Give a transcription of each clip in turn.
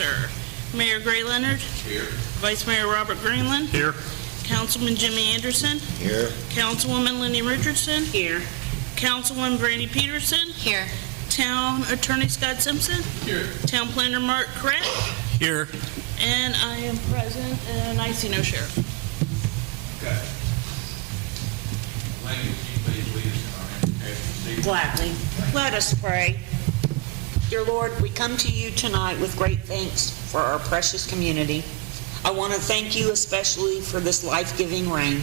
officer. Mayor Gray Leonard. Here. Vice Mayor Robert Greenland. Here. Councilman Jimmy Anderson. Here. Councilwoman Lenny Richardson. Here. Councilwoman Brandy Peterson. Here. Town Attorney Scott Simpson. Here. Town Planner Mark Kraft. Here. And I am present, and I see no sheriff. Okay. Lenny, would you please lead us in our invocation? Gladly. Let us pray. Dear Lord, we come to you tonight with great thanks for our precious community. I want to thank you especially for this life-giving rain.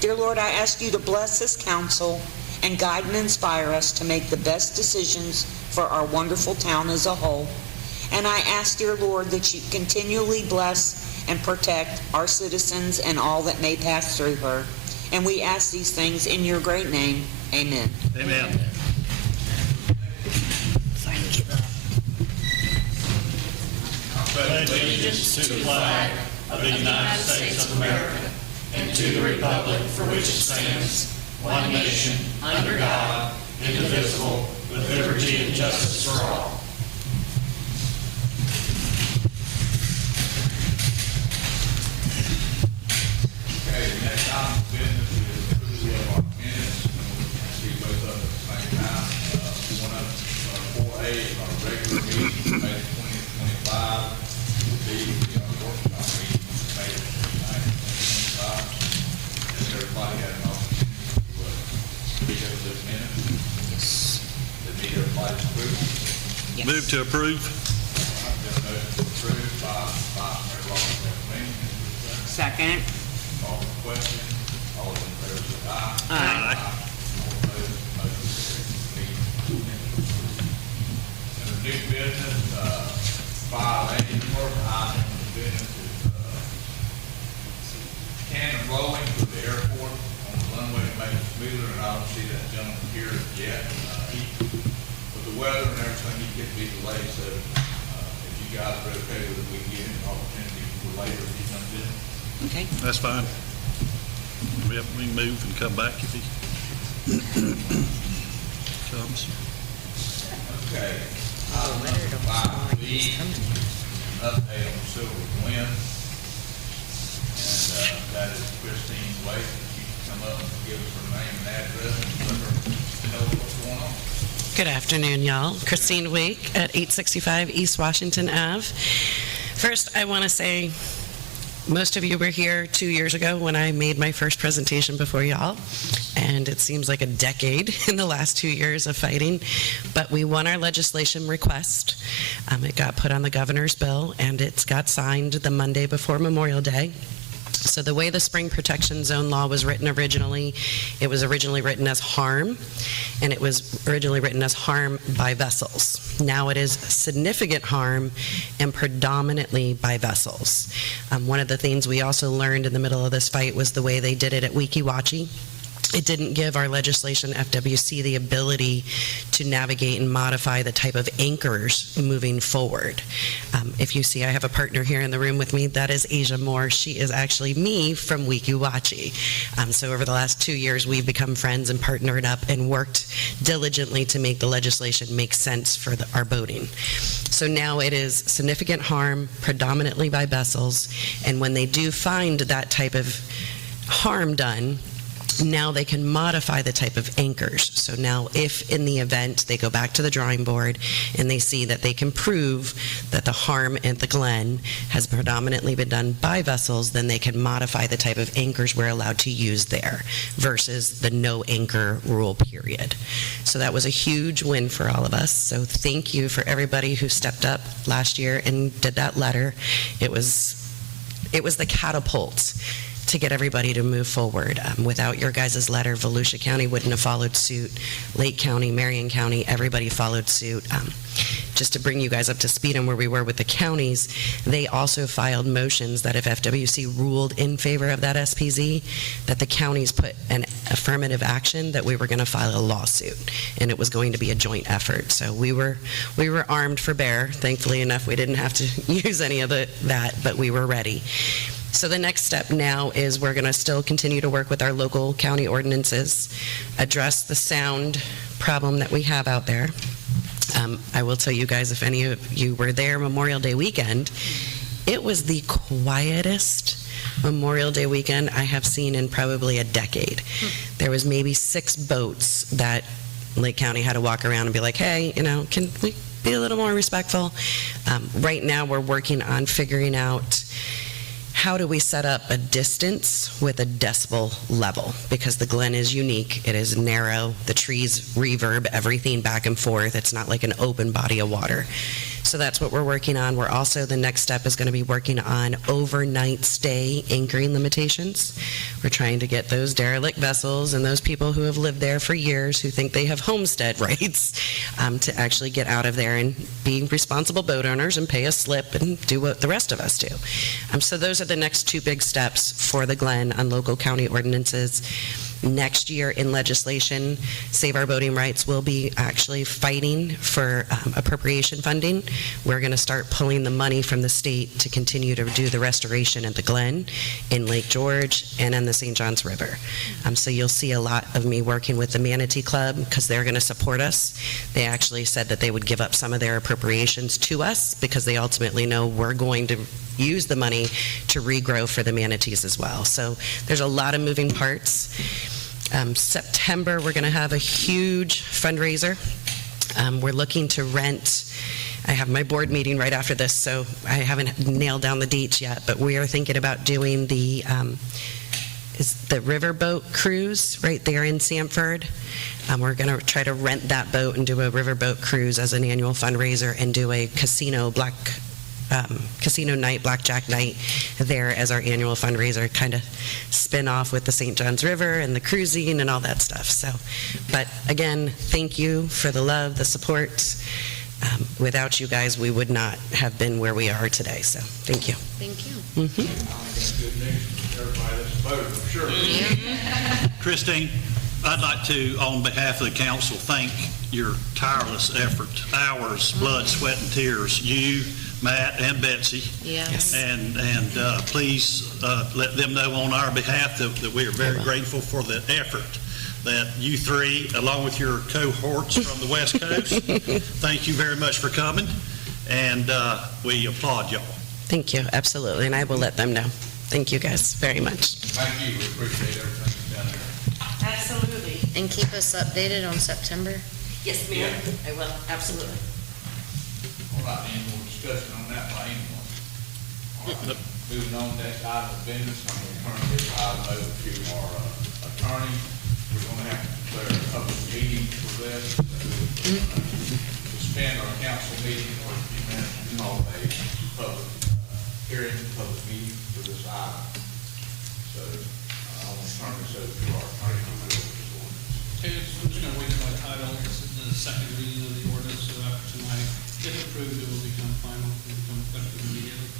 Dear Lord, I ask you to bless this council and guide and inspire us to make the best decisions for our wonderful town as a whole. And I ask, dear Lord, that you continually bless and protect our citizens and all that may pass through her. And we ask these things in your great name. Amen. Amen. Pledge allegiance to the flag of the United States of America and to the republic for which it stands, one nation, under God, indivisible, with liberty and justice for all. Okay, the next item of business is approval of our minutes. I see both of them at the same time. One of 4A is our regular meeting, May 20th, 25. B is our workshop meeting, May 29th, 25. And everybody had an opportunity to speak over this minute. Yes. That need everybody's approval. Yes. Move to approve. All right, been motion approved by Vice Mayor Robert Greenland. Second. Call for question. All in favor say aye. Aye. All opposed, motion carries. Under new business, 5A, first item of business is cannon rolling to the airport on the runway to make it smoother, and I don't see that gentleman here yet. With the weather and everything, he could be delayed, so if you guys are okay with it, we can give him an opportunity for later if he comes in. Okay. That's fine. We can move and come back if he comes. Okay. Item number 5B, update on Silver Glen. And that is Christine Wake. She can come up and give us her name and address and let her know what's going on. Good afternoon, y'all. Christine Wake at 865 East Washington Ave. First, I want to say most of you were here 2 years ago when I made my first presentation before y'all, and it seems like a decade in the last 2 years of fighting, but we won our legislation request. It got put on the governor's bill, and it's got signed the Monday before Memorial Day. So the way the Spring Protection Zone law was written originally, it was originally written as harm, and it was originally written as harm by vessels. Now it is significant harm and predominantly by vessels. One of the things we also learned in the middle of this fight was the way they did it at Weeki Wachee. It didn't give our legislation, FWC, the ability to navigate and modify the type of anchors moving forward. If you see, I have a partner here in the room with me. That is Asia Moore. She is actually me from Weeki Wachee. So over the last 2 years, we've become friends and partnered up and worked diligently to make the legislation make sense for our boating. So now it is significant harm, predominantly by vessels, and when they do find that type of harm done, now they can modify the type of anchors. So now if in the event they go back to the drawing board and they see that they can prove that the harm at the Glen has predominantly been done by vessels, then they can modify the type of anchors we're allowed to use there versus the no anchor rule period. So that was a huge win for all of us. So thank you for everybody who stepped up last year and did that letter. It was the catapult to get everybody to move forward. Without your guys' letter, Volusia County wouldn't have followed suit. Lake County, Marion County, everybody followed suit. Just to bring you guys up to speed on where we were with the counties, they also filed motions that if FWC ruled in favor of that SPZ, that the counties put an affirmative action that we were going to file a lawsuit, and it was going to be a joint effort. So we were armed for bear. Thankfully enough, we didn't have to use any of that, but we were ready. So the next step now is we're going to still continue to work with our local county ordinances, address the sound problem that we have out there, I will tell you guys, if any of you were there Memorial Day weekend, it was the quietest Memorial Day weekend I have seen in probably a decade. There was maybe 6 boats that Lake County had to walk around and be like, hey, can we be a little more respectful? Right now, we're working on figuring out how do we set up a distance with a decibel level, because the Glen is unique. It is narrow. The trees reverb everything back and forth. It's not like an open body of water. So that's what we're working on. We're also, the next step is going to be working on overnight stay anchoring limitations. We're trying to get those derelict vessels and those people who have lived there for years who think they have homestead rights to actually get out of there and be responsible boat owners and pay a slip and do what the rest of us do. So those are the next 2 big steps for the Glen on local county ordinances. Next year in legislation, Save Our Boating Rights will be actually fighting for appropriation funding. We're going to start pulling the money from the state to continue to do the restoration at the Glen, in Lake George, and in the St. Johns River. So you'll see a lot of me working with the Manatee Club because they're going to support us. They actually said that they would give up some of their appropriations to us because they ultimately know we're going to use the money to regrow for the manatees as well. So there's a lot of moving parts. September, we're going to have a huge fundraiser. We're looking to rent. I have my board meeting right after this, so I haven't nailed down the dates yet, but we are thinking about doing the riverboat cruise right there in Sanford. We're going to try to rent that boat and do a riverboat cruise as an annual fundraiser and do a casino night, blackjack night there as our annual fundraiser, kind of spin off with the St. Johns River and the cruising and all that stuff. So, but again, thank you for the love, the support. Without you guys, we would not have been where we are today. So thank you. Thank you. I think that's good news for everybody that's voted, for sure. Christine, I'd like to, on behalf of the council, thank your tireless effort, hours, blood, sweat, and tears. You, Matt, and Betsy. Yes. And please let them know on our behalf that we are very grateful for the effort that you 3, along with your cohorts from the West Coast, thank you very much for coming, and we applaud y'all. Thank you, absolutely, and I will let them know. Thank you guys very much. Thank you, we appreciate everything you've done there. Absolutely. And keep us updated on September. Yes, ma'am. I will, absolutely. All right, any more discussion on that by anyone? All right, moving on, next item of business, I'm going to turn this item over to our attorney. We're going to have to declare a public meeting for this. Suspend our council meeting for a few minutes and call a public hearing, public meeting for this item. So I want to turn this over to our attorney to read this ordinance. Okay, so I'm just going to wait by title. This is the second reading of the ordinance, so after tonight, if approved, it will become final, it will become effective immediately.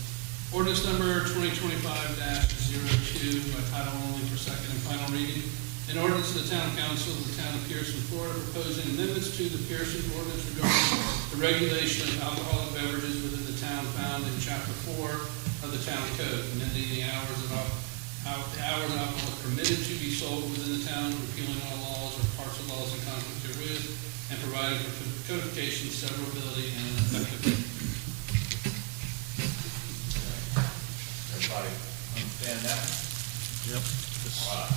Ordinance number 2025-02, by title only for second and final reading. An ordinance of the Town Council of the Town of Pierson, Florida, proposing amendments to the Pierson ordinance regarding the regulation of alcoholic beverages within the town found in Chapter 4 of the Town Code, amending the hours of alcohol permitted to be sold within the town, repealing all laws or parts of laws in conflict therewith, and providing for codification, severability, and an effective date. Everybody understand that? Yep. All right,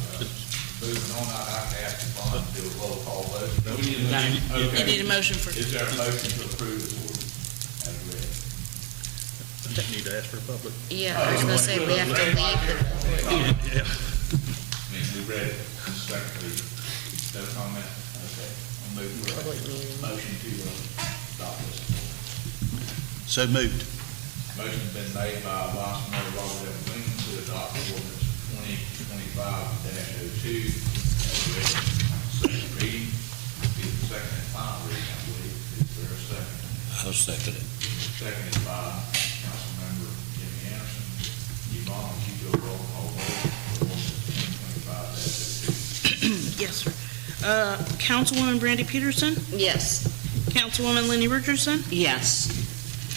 moving on, I'd like to ask the bond to do a roll call vote. You need a motion for, Is there a motion to approve this ordinance as read? I just need to ask for a public. Yeah, I was going to say, we have to leave. Yeah. I mean, we read it, secondly, no comment, okay. I'll move to Public meeting. motion to adopt this. So moved. Motion's been made by Vice Mayor Robert F. Lincoln to adopt ordinance 2025-02 as read. Second reading, be the second and final reading, I believe. Is there a second? I'll second it. Seconded by Councilmember Jimmy Anderson. Yvonne, would you do a roll call vote for ordinance 2025-02? yes, sir. Councilwoman Brandy Peterson, Yes. Councilwoman Lenny Richardson, Yes.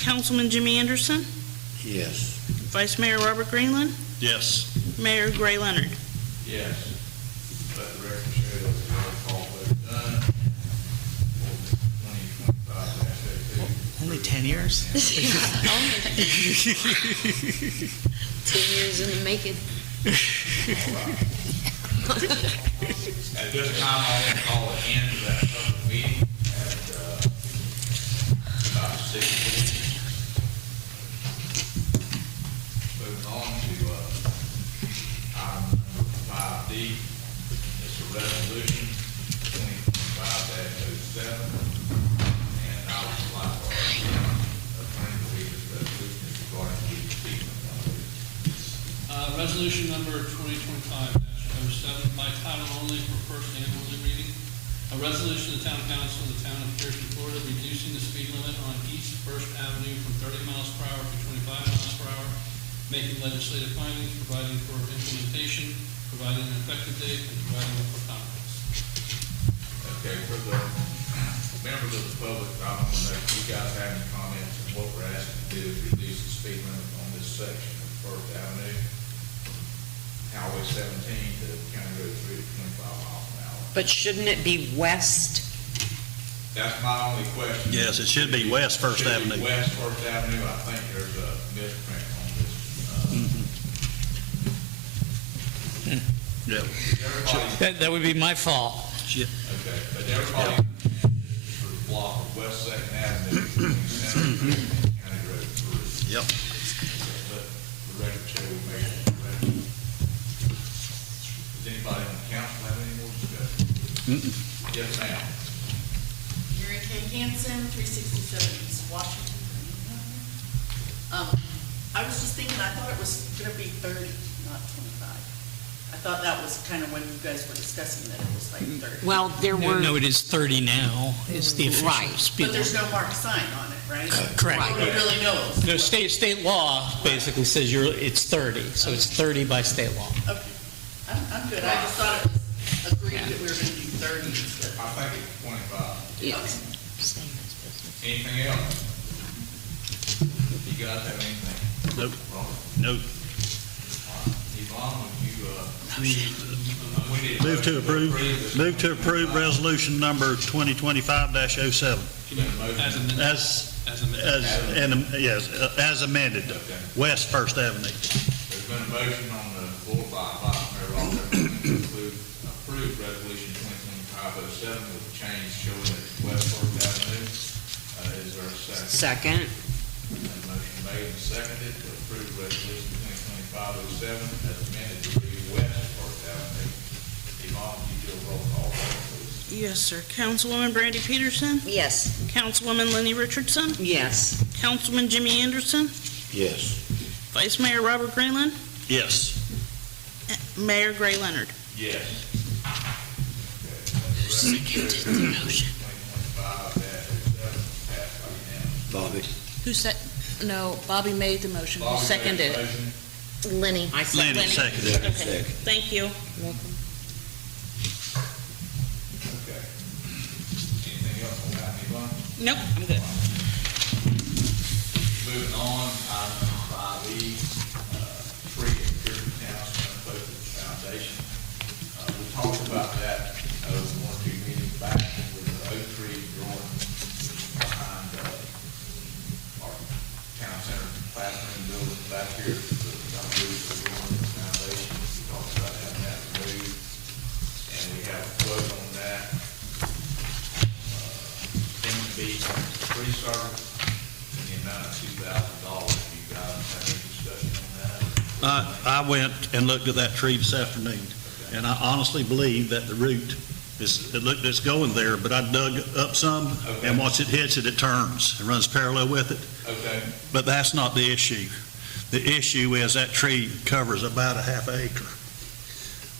Councilman Jimmy Anderson, Yes. Vice Mayor Robert Greenland, Yes. Mayor Gray Leonard. Yes. Let the record show that the roll call vote done. Ordinance 2025-02 10 years? 10 years in the making. At this time, I want to call an end to that public meeting at, about 6:00. Moving on to, item number 5D. It's a resolution 2025-07. And I would like for our attorney to read this resolution regarding the achievement of Resolution number 2025-07 by title only for first and only reading. A resolution of the Town Council of the Town of Pierson, Florida, reducing the speed limit on East First Avenue from 30 miles per hour to 25 miles per hour, making legislative findings, providing for implementation, providing an effective date, and providing for comments. Okay, for the members of the public, I don't know if you guys have any comments on what we're asking to do is reduce the speed limit on this section of First Avenue, Highway 17 to County Road 3 to 25 miles an hour. But shouldn't it be west? That's my only question. Yes, it should be West First Should be Avenue. West First Avenue, I think there's a misprint on this. Yeah. Everybody, That would be my fault. Yeah. okay, but everybody for the block of West Second Avenue between Center Street and County Road 3. Yep. Let the record show we made it correct. Does anybody on the council have any more discussion? Yes, ma'am. Mary Kay Hansen, 367 East Washington. I was just thinking, I thought it was gonna be 30, not 25. I thought that was kind of when you guys were discussing that it was like 30. Well, there No, were, no, it is 30 now, is the official Right. speed But there's limit. no marked sign on it, right? Correct. Nobody really knows. No, state law basically says it's 30, so it's 30 by state law. Okay, I'm good. I just thought it was agreed that we were gonna do 30 instead. I think it's 25. yes. Anything else? You guys have anything? Nope. Robert? Nope. Yvonne, would you, we need Move to approve. this. Move to approve resolution number 2025-07. As amended. As amended. yes, as amended. Okay. West First Avenue. There's been a motion on the floor by Vice Mayor Robert to approve resolution 2025-07 with the change showing that it's West First Avenue. Is there a second? Second. A motion made and seconded to approve resolution 2025-07 as amended to read West First Avenue. Yvonne, would you do a roll call vote, please? Yes, sir. Councilwoman Brandy Peterson, Yes. Councilwoman Lenny Richardson, Yes. Councilman Jimmy Anderson, Yes. Vice Mayor Robert Greenland, Yes. Mayor Gray Leonard. Yes. Seconded the motion. 2025-07 passed by unanimous. Bobby. Who said, no, Bobby made the motion. Who Bobby made seconded the it? motion. Lenny. I second. Lenny seconded. Okay, Second. thank you. Okay. Anything else on that, Yvonne? Nope, I'm good. Moving on, item number 5E, tree at Pierson Town posted foundation. We talked about that, one or two meetings back with the oak tree growing behind, our town center classroom building back here. The roof is growing the foundation. We talked about having that removed, and we have a quote on that. Seems to be tree service in the amount of $2,000. You guys have any discussion on that? I went and looked at that tree this afternoon, and I honestly believe that the root it's going there, but I dug up some, Okay. and once it hits it, it turns and runs parallel with it. Okay, But that's not the issue. The issue is that tree covers about a half acre.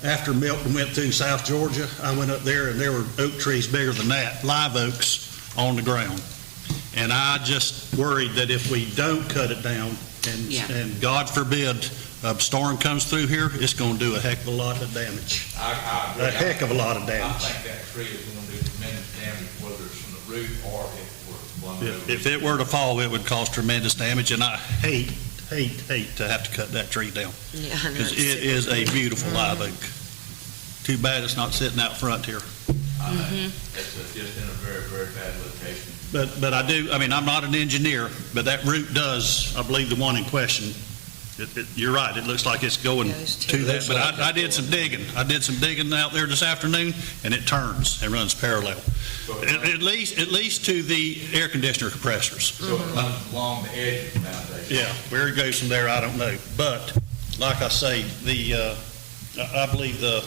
After Milton went through South Georgia, I went up there and there were oak trees bigger than that, live oaks on the ground. And I just worried that if we don't cut it down Yeah. and God forbid a storm comes through here, it's going to do a heck of a lot of damage. I agree. A heck of a lot of I damage. think that tree is going to do tremendous damage, whether it's from the root or if it were blown over. If it were to fall, it would cause tremendous damage, and I hate to have to cut that tree down. Yeah, I know. Because it is a beautiful live oak. Too bad it's not sitting out front here. It's just in a very, very bad location. But I do, I mean, I'm not an engineer, but that route does, I believe the one in question, you're right, it looks like it's going Goes to that, but I did some digging. I did some digging out there this afternoon, and it turns and runs parallel. At least to the air conditioner compressors. So it runs along the edge of the foundation. Yeah, where it goes from there, I don't know. But, like I say, I believe the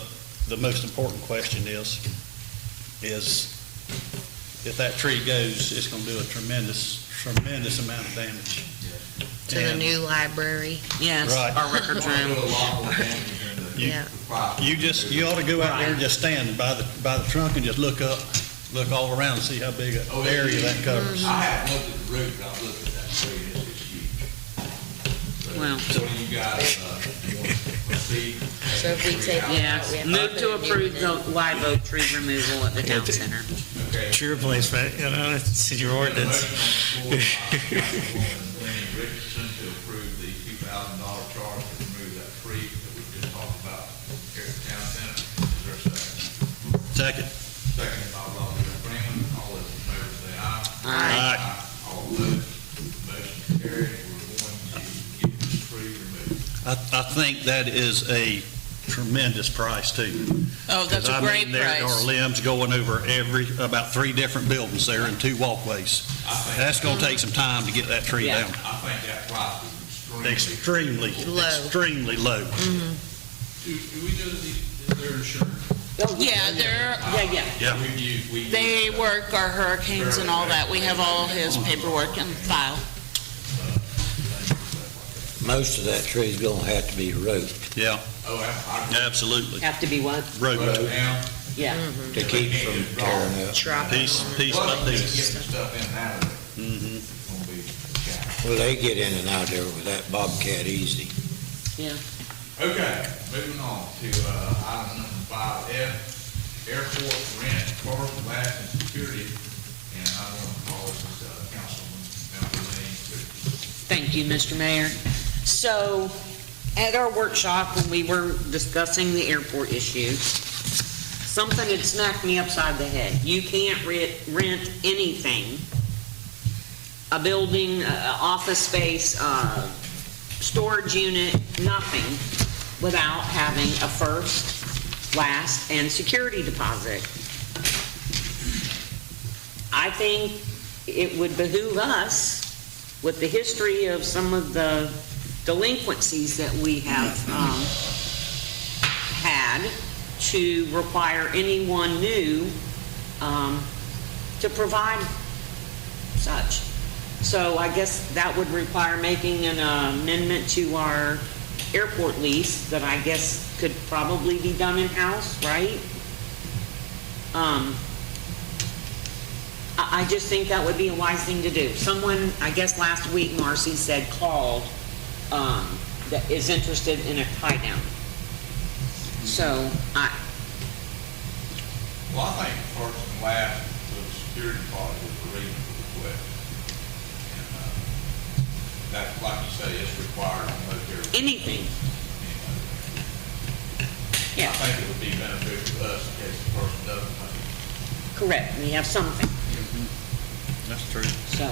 most important question is if that tree goes, it's going to do a tremendous amount of damage. To the And new library. Yes, Right. our records Do room. a lot more damage than the You- Yeah. property. you ought to go out there and just stand by the trunk and just look up, look all around and see how big an Oh, area that covers. I haven't looked at the root, but I've looked at that tree, it's huge. So, Well. what do you guys, you want to proceed? So if we take it Yeah, out, we have to move put to it in approve the the- live oak tree removal at the town center. Okay. It's your place, right? You know, it's your ordinance. Motion on the floor by Councilwoman Lenny Richardson to approve the $2,000 charge to remove that tree that we just talked about here at the town center. Is there a second? Second. Second by Alderman Freeman. All those in favor say aye. Aye. All opposed, motion carried. We're going to get this tree removed. I think that is a tremendous price too. Oh, that's a great There are price. limbs going over about 3 different buildings there and 2 walkways. I think, That's going to take some time to get that tree Yeah. down. I think that price is extremely. Extremely low. Do we know that they're insured? Yeah, they're, Yeah. they work our hurricanes and all that. We have all his paperwork in file. Most of that tree's gonna have to be roped Yeah, Oh, I absolutely. Have to be what? Road, wrote it down. Yeah. to keep from tearing up. Drop piece it. by Plus, piece. getting stuff in and out of it. Mhm. It's gonna be a challenge. Well, they get in and out there with that Bobcat easy. Yeah. Okay, moving on to, item number 5F, airport rent, first, last, and security. And I want to call this, Councilman Melvin. Thank you, Mr. Mayor. So, at our workshop, when we were discussing the airport issue, something had smacked me upside the head. You can't rent anything, a building, office space, storage unit, nothing, without having a first, last, and security deposit. I think it would behoove us, with the history of some of the delinquencies that we have had, to require anyone new to provide such. So I guess that would require making an amendment to our airport lease that I guess could probably be done in-house, right? I just think that would be a wise thing to do. Someone, I guess last week, Marcy said, called, that is interested in a tie-down. So, Well, I think first and last, the security part is the reasonable request. And, that, like you say, is required on both airports. anything, yeah, I think it would be beneficial to us in case the person doesn't make it. correct, we have something, That's true. so.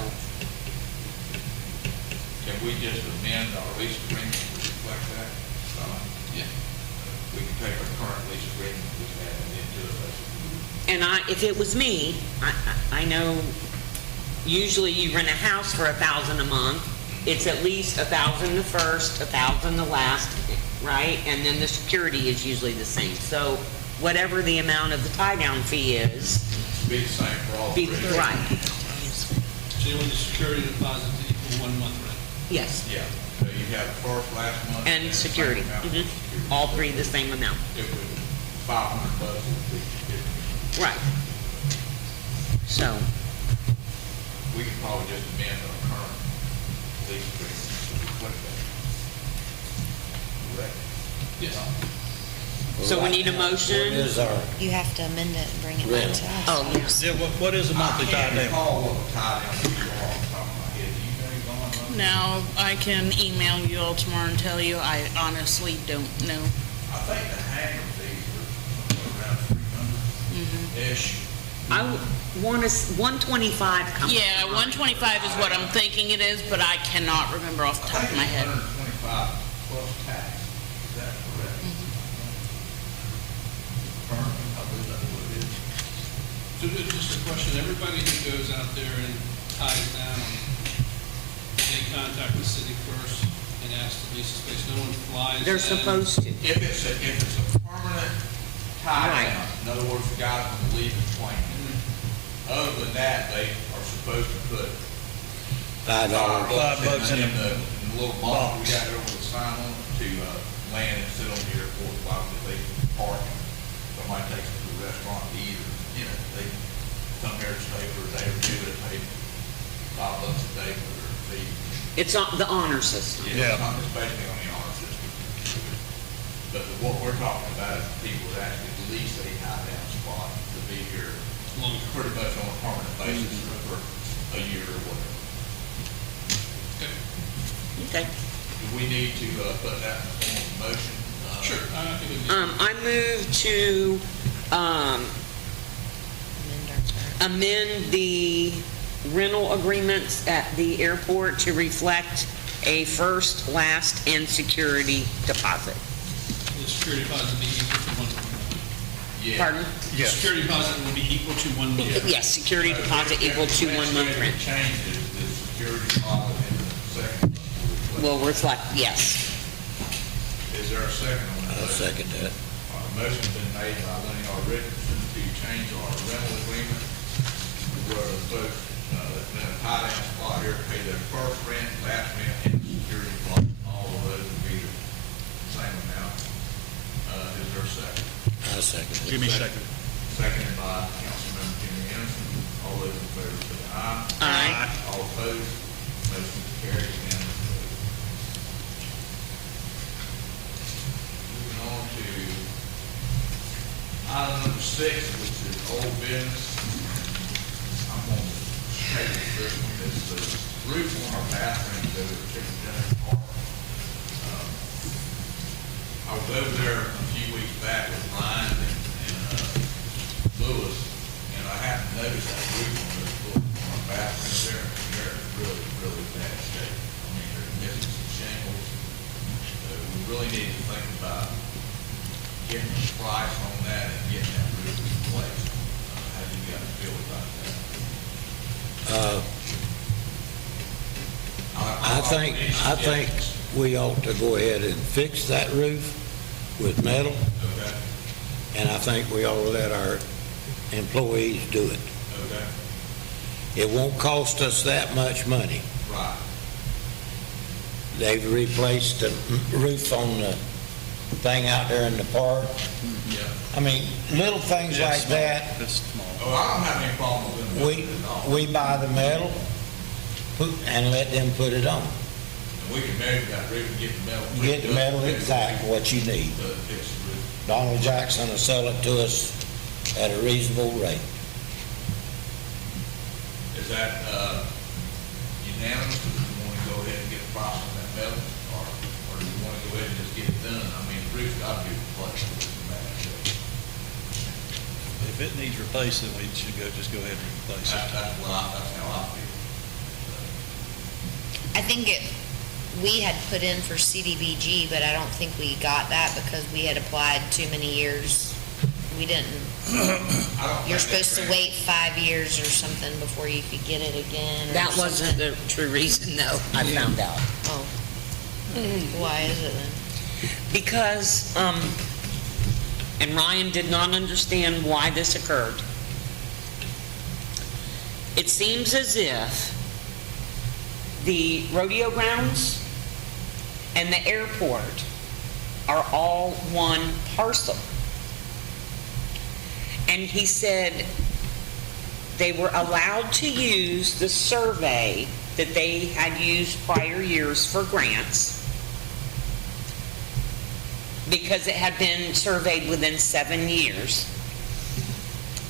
Can we just amend our lease agreement to reflect that? Yeah. We can take our current lease agreement, we can add it into it, basically. And if it was me, I know usually you rent a house for $1,000 a month. It's at least $1,000 the first, $1,000 the last, right? And then the security is usually the same. So whatever the amount of the tie-down fee is, Be the same for all be three. right. So you want the security deposit to equal 1 month rent? Yes, Yeah, so you have the first, last month. and the same security. amount of Mhm. security. All three the same amount. If it was $500, it would be 50. Right. So, We could probably just amend our current lease agreement to reflect that. Correct? Yes. so we need a What motion? is our, You have to amend it and bring it back to us. Oh, yes. Yeah, what is a monthly I tie can't down? recall what the tie-down fees are off the top of my head. Do you know, Yvonne? Now, I can email you all tomorrow and tell you, I honestly don't know. I think the hangar fees are somewhere around 300-ish. I want to, 125 comes. Yeah, 125 is what I'm thinking it is, but I cannot remember off the top of my head. 125 plus tax, is that correct? Currently, I believe that's what it is. So just a question, everybody who goes out there and ties down, they contact the city first and ask to lease the space, no one flies in. They're supposed to. If it's a permanent tie Right. down, in other words, the guy's going to leave the plane. Other than that, they are supposed to put $5. $5 in the little box we got over the sign on it to land and sit on the airport while they park. Somebody takes it to the restaurant to eat, or, they come here to stay for a day or two, they pay $5 a day for their fee. It's on the honor system. Yeah. It's basically on the honor system. But what we're talking about is people that actually lease a high-down spot to be here pretty much on a permanent basis for a year or whatever. Okay. Do we need to put that in the motion? Sure. I think it'd be- I move to amend the rental agreements at the airport to reflect a first, last, and security deposit. The security deposit will be equal to 1 month. Yeah. Pardon? The security deposit will be equal to 1 month. Yes, security deposit equal to 1 month rent. Changes the security deposit in the second month. Will reflect, yes. Is there a second on that? I'll second that. A motion's been made by Lenny R. Richardson to change our rental agreement where the folks that's been a tie-down spot here pay their first rent, last rent, and security deposit. All of those would be the same amount. Is there a second? I'll second it. Jimmy second. Seconded by Councilmember Jimmy Anderson. All those in favor say aye. Aye. All opposed, motion carries unanimously. Moving on to item number 6, which is old business. I'm going to table this one. It's the roof on our bathrooms over at Chicken Jones Park. I was over there a few weeks back with Ryan and Lewis, and I happened to notice that roof on this book on our bathroom there, and they're in really, really bad shape. I mean, they're missing some shingles. We really need to think about getting a price on that and getting that roof replaced. How do you guys feel about that? I think we ought to go ahead and fix that roof with metal, Okay, and I think we ought to let our employees do it. okay, It won't cost us that much money. right. They've replaced the roof on the thing out there in the park. Yeah. I mean, little things Yeah, like small. that. That's small. Oh, I don't have any problem with them doing it at all. We buy the metal and let them put it on. And we can measure that roof and get the metal. Get the metal exactly what you need. To fix the roof. Donald Jackson will sell it to us at a reasonable rate. Is that unanimous, or do you want to go ahead and get the price on that metal, or do you want to go ahead and just get it done? I mean, the roof's got to be replaced. It's a bad shape. If it needs replacing, we should just go ahead and replace it. That's how I feel. I think we had put in for CDBG, but I don't think we got that because we had applied too many years. We didn't. You're supposed to wait 5 years or something before you could get it again. or That wasn't something. the true reason, though, I found out. Oh. Why is it then? Because, and Ryan did not understand why this occurred. It seems as if the rodeo grounds and the airport are all one parcel. And he said they were allowed to use the survey that they had used prior years for grants because it had been surveyed within 7 years.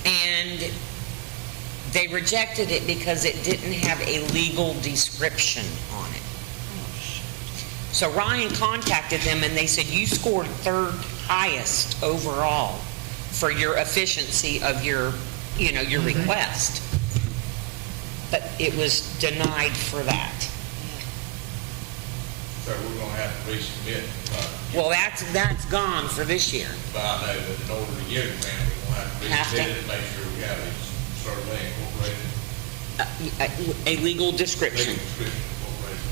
And they rejected it because it didn't have a legal description on it. So Ryan contacted them and they said, you scored third highest overall for your efficiency of your your request. But it was denied for that. So we're gonna have to resubmit, Well, that's gone for this year. but I know that in order to get a grant, we're gonna have to Have to. resubmit it and make sure we have a survey incorporated, A legal description. legal description incorporated.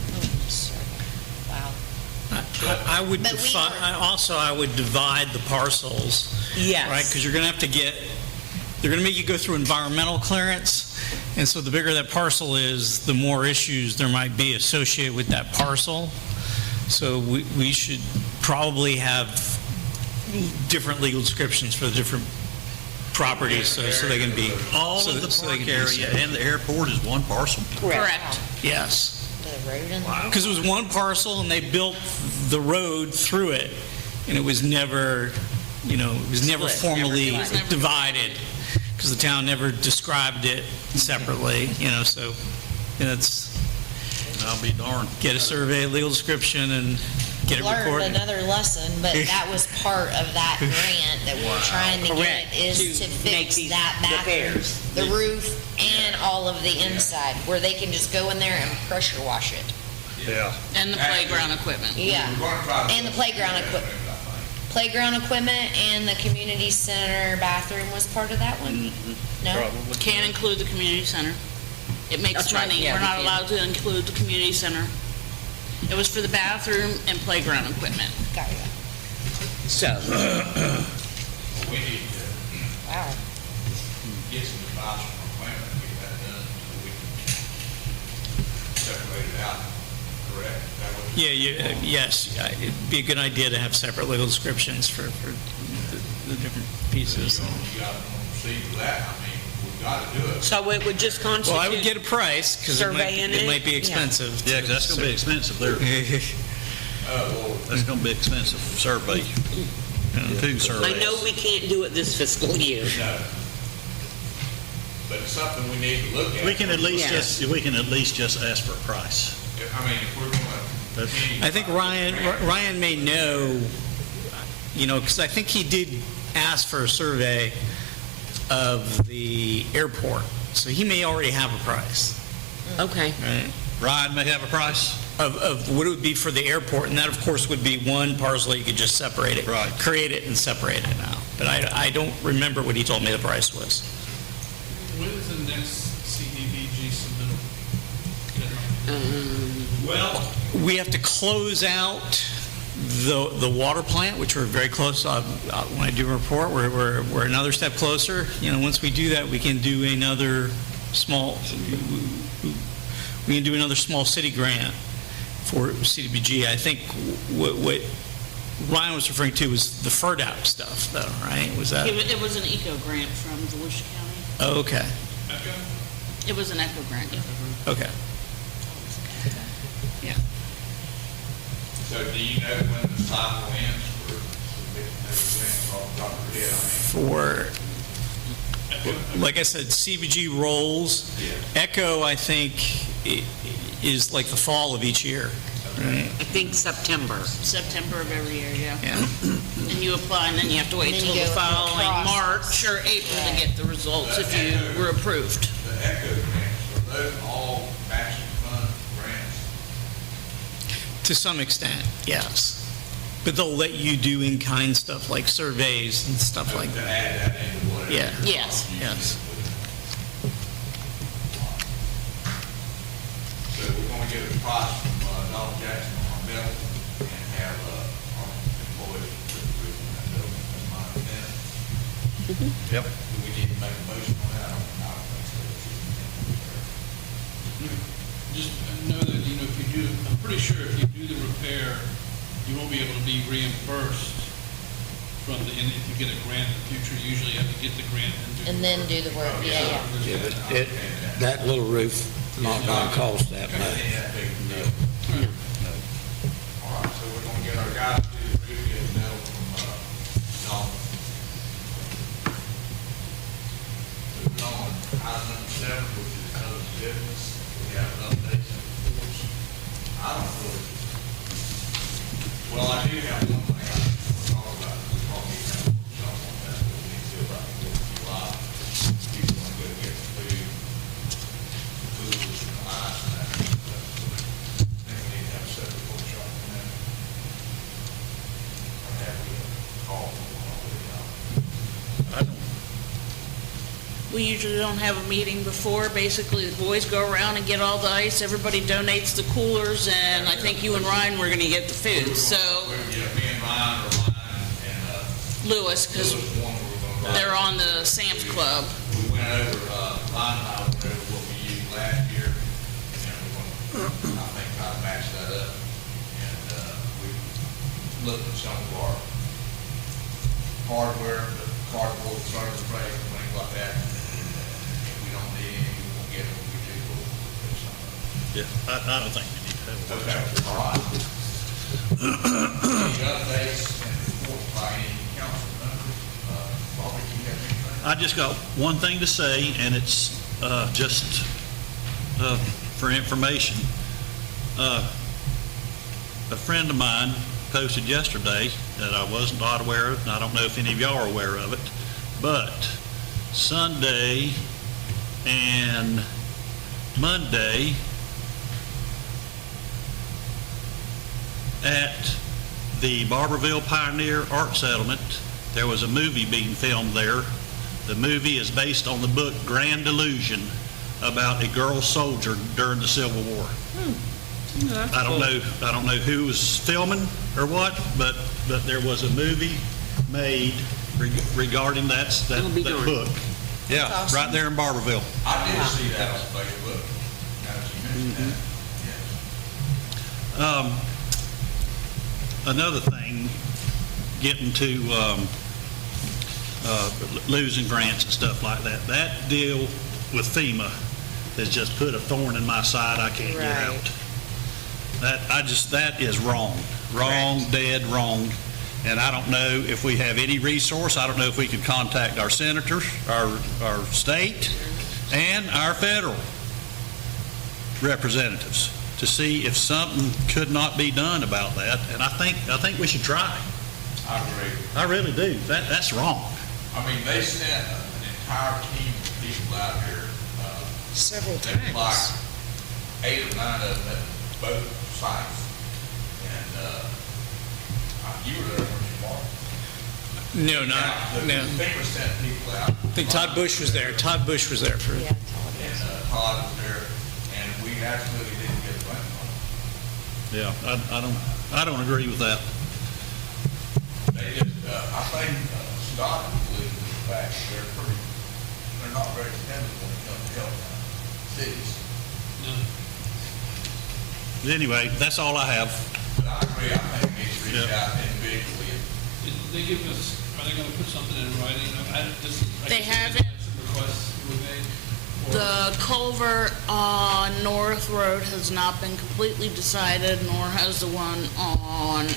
Wow. I would But we define, were- also, I would divide the parcels. Yes. Right, because you're going to have to they're going to make you go through environmental clearance, and so the bigger that parcel is, the more issues there might be associated with that parcel. So we should probably have different legal descriptions for the different properties, so they can be. All so of that- the so they park can be area safe. and the airport is one parcel. Correct. Yes. The road and Because it was one parcel, and they built the road through it, and it was never, it was never Split, formally never divided. divided, because the town never described it separately, so it's, I'll be darned. get a survey, legal description, and get it learned recorded. another lesson, but that was part of that grant that we're trying to Correct. get is To to make fix these that bathroom, repairs. the roof, and all of the inside, where they can just go in there and pressure wash it. Yeah. And the playground equipment. Yeah. We're gonna try to- And the playground equipment. I think. Playground equipment and the community center bathroom was part of that one? No? Can't include the community center. It makes That's right, money. yeah, We're we not can't. allowed to include the community center. It was for the bathroom and playground equipment. Got ya. So, We need to Wow. get some advice from our planner to get that done, so we can separate it out, correct? Is that what- Yes, it'd be a good idea to have separate legal descriptions for the different pieces. You gotta proceed with that, I mean, we've gotta do it. so it would just constitute. Well, I would get a price, because Surveying it it? might be Yeah. expensive. Yeah, 'cause that's gonna be expensive there. Well, That's gonna be expensive survey. Two I surveys. know we can't do it this fiscal year. no. But it's something we need to look at. We can at least Yes. just ask for a price. I mean, if we're gonna continue. I think Ryan may know, because I think he did ask for a survey of the airport, so he may already have a price, Okay. right? Ryan may have a price. Of what it would be for the airport, and that, of course, would be one parcel, you could just separate it. Right. Create it and separate it now. But I don't remember what he told me the price was. When is the next CDBG submittal? Well, we have to close out the water plant, which we're very close. When I do a report, we're another step closer. Once we do that, we can do another small city grant for CDBG. I think what Ryan was referring to was the FERDAP stuff, though, right? Was that? It was an eco grant from Volusia County. Oh, okay. Echo? It was an eco grant. Okay. So do you know when the cycle ends for everything off the top of your head? For, like I said, CBG rolls. Echo, I think, is like the fall of each year, right? I think September. September of every year, yeah. Yeah. And you apply, and then you have to wait And then till you the go through a following process. March or April to get the results if you were approved. The ECHO grants, are those all matching fund grants? To some extent, yes. But they'll let you do in-kind stuff like surveys and stuff like To that. add that into whatever. Yeah. Yes. Yes. So we're gonna get a price from Donald Jackson on our bill and have our employees put the roof on that building, that's my understanding. Yep. Do we need to make a motion on that? I don't think so. Just know that, if you do, I'm pretty sure if you do the repair, you won't be able to be reimbursed from and if you get a grant in the future, usually you have to get the grant And then do the work, yeah. Yeah, but that little roof not gonna cost that much. Ain't that big a deal. All right, so we're gonna get our guys to do the roof, get the metal from, Don. Moving on, item number 7, which is other business, we have an update in the reports. I don't know. Well, I do have one thing I want to talk about, it's probably kind of something that we need to do about the 4th of July. People We usually don't have a meeting before. Basically, the boys go around and get all the ice. Everybody donates the coolers, and I think you and Ryan were gonna get the food, so Yeah, me and Ryan or Ryan and, Lewis, because Lewis one were gonna. they're on the Sam's Club. We went over, Ryan and I went over what we used last year, and we're gonna, I think, try to match that up. And, we looked at some of our hardware, the cardboard, service trays, and things like that. If we don't need any, we won't get them, we do, we'll put some of them. Yeah, I don't think we need to have a Okay, workshop. all right. Any updates and reports by any council members? Bobby, do you have anything? I just got one thing to say, and it's just for information. A friend of mine posted yesterday that I was not aware of, and I don't know if any of y'all are aware of it, but Sunday and Monday at the Barberville Pioneer Art Settlement, there was a movie being filmed there. The movie is based on the book Grand Illusion about a girl soldier during the Civil War. I don't know who was filming or what, but there was a movie made regarding that book. Yeah, right there in Barberville. I did see that on Facebook. Now that you mentioned that, yes. Another thing, getting to losing grants and stuff like that, that deal with FEMA has just put a thorn in my side I can't get Right. out. That is wrong. Wrong, dead wrong. And I don't know if we have any resource. I don't know if we could contact our senators, our state, and our federal representatives to see if something could not be done about that. And I think we should try. I agree. I really do. That's wrong. I mean, they sent an entire team of people out here. Several There was like times. 8 or 9 of them at both sites. And, you were there, weren't you, Mark? No, The no. FEMA sent people out. I think Todd Bush was there. Todd Bush was there for, And, Todd was there, and we absolutely didn't get a grant on Yeah, I don't agree with that. it. They just, I think, Scott believes in the fact that they're not very expensive when it comes to help cities. No. Anyway, that's all I have. But I agree, I think we need to reach Yeah. out individually. Did they give us, are they gonna put something in writing? They haven't. Some requests were made. for- The culvert on North Road has not been completely decided, nor has the one on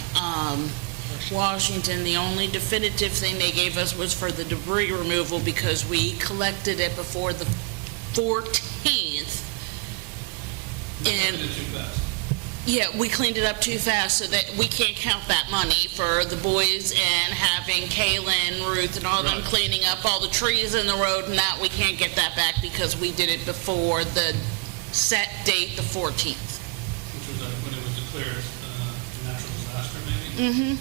Washington. The only definitive thing they gave us was for the debris removal because we collected it before the 14th. And Did it too fast. yeah, we cleaned it up too fast so that we can't count that money for the boys and having Kaylin, Ruth, and all them Right. cleaning up all the trees in the road, and that we can't get that back because we did it before the set date, the 14th. Which was when it was declared a natural disaster, maybe?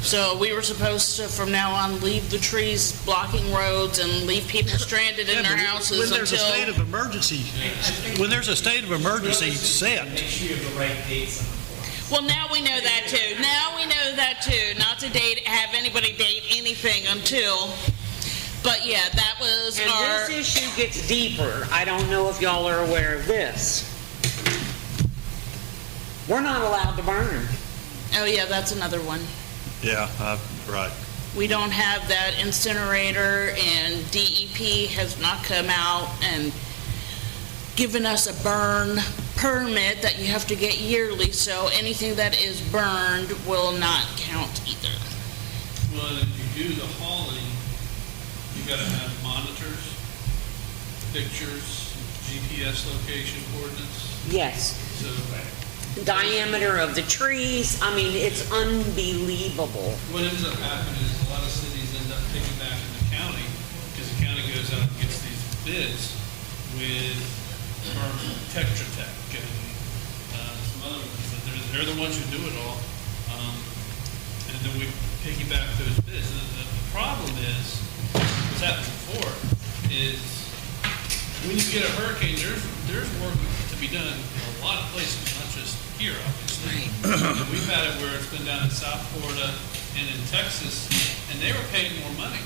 So we were supposed to, from now on, leave the trees blocking roads and leave people stranded in Yeah, their but houses when there's a state until... of emergency, when there's a state of emergency set, Make sure you have the right dates on the form. Well, now we know that too. Now we know that too. Not to have anybody date anything until... But yeah, that was And our... this issue gets deeper. I don't know if y'all are aware of this. We're not allowed to burn. Oh yeah, that's another one. yeah, right. We don't have that incinerator, and DEP has not come out and given us a burn permit that you have to get yearly, so anything that is burned will not count either. Well, and if you do the hauling, you gotta have monitors, pictures, GPS location coordinates, Yes. so. Diameter of the trees, I mean, it's unbelievable. What ends up happening is a lot of cities end up piggybacking the county, because the county goes out and gets these bids with firms like Tetra Tech and some other ones, but they're the ones who do it all. And then we piggyback those bids. The problem is, what's happened before, is when you get a hurricane, there's work to be done in a lot of places, not just here, obviously. We've had it where it's been down in South Florida and in Texas, and they were paying more money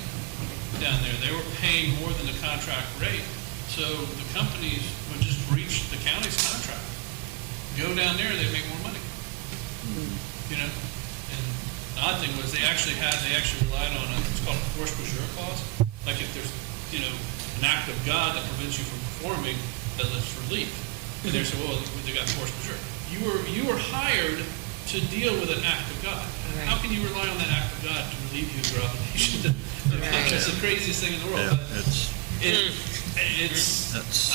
down there. They were paying more than the contract rate. So the companies would just breach the county's contract. Go down there, they make more money. You know? And the odd thing was they actually relied on it's called a force majeure clause. Like if there's, an act of God that prevents you from performing, that lets relief. And they said, well, they got force majeure. You were hired to deal with an act of God. Right. How can you rely on that act of God to relieve you of your obligation? That's the craziest thing in the world. Yeah,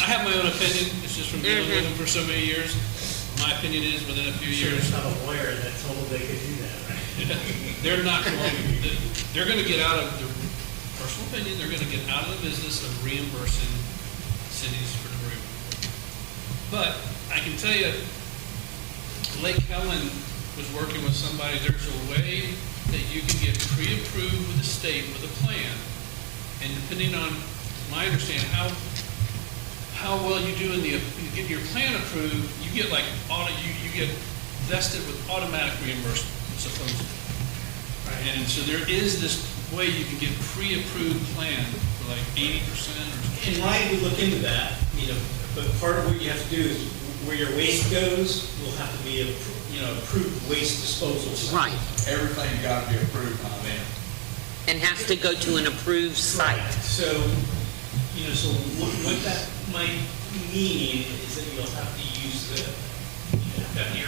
I have my own opinion. It's just from dealing with them for so many years. My opinion is within a few years. There's not a lawyer that told them they could do that, right? They're not going to, they're going to get out of, their personal opinion, they're going to get out of the business of reimbursing cities for debris. But I can tell you, Lake Helen was working with somebody. There's a way that you can get pre-approved with the state with a plan. And depending on my understanding, how well you do you get your plan approved, you get you get vested with automatic reimbursement, supposedly. Right. And so there is this way you can get pre-approved plan for like 80% or something. And Ryan, we look into that, but part of what you have to do is where your waste goes will have to be approved waste disposal site. Right, Everything got to be approved by them. and has to go to an approved site. So, so what that might mean is that you'll have to use that here.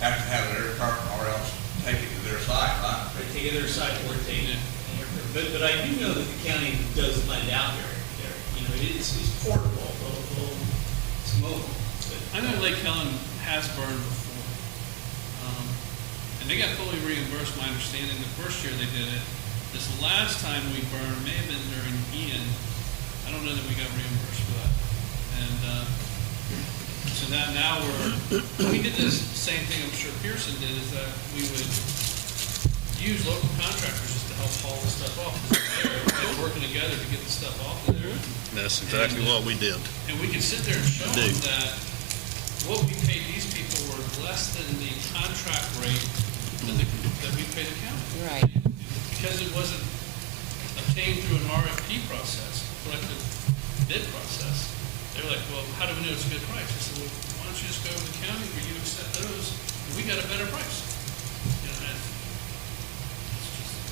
Have to have their department or else take it to their site, right? They take it to their site or take it. But I do know that the county does lend out there. It's portable, it's mobile. I know Lake Helen has burned before. And they got fully reimbursed, my understanding, the first year they did it. This last time we burned, may have been during Ian. I don't know that we got reimbursed for that. And so now we did this same thing I'm sure Pierson did, is that we would use local contractors just to help haul the stuff off. They were working together to get the stuff off of there. That's exactly what we did. And we could sit there and show them that what we paid these people were less than the contract rate that we pay the county. Right. Because it wasn't obtained through an RFP process, collective bid process. They're like, well, how do we know it's a good price? I said, well, why don't you just go to the county where you accept those, and we got a better price.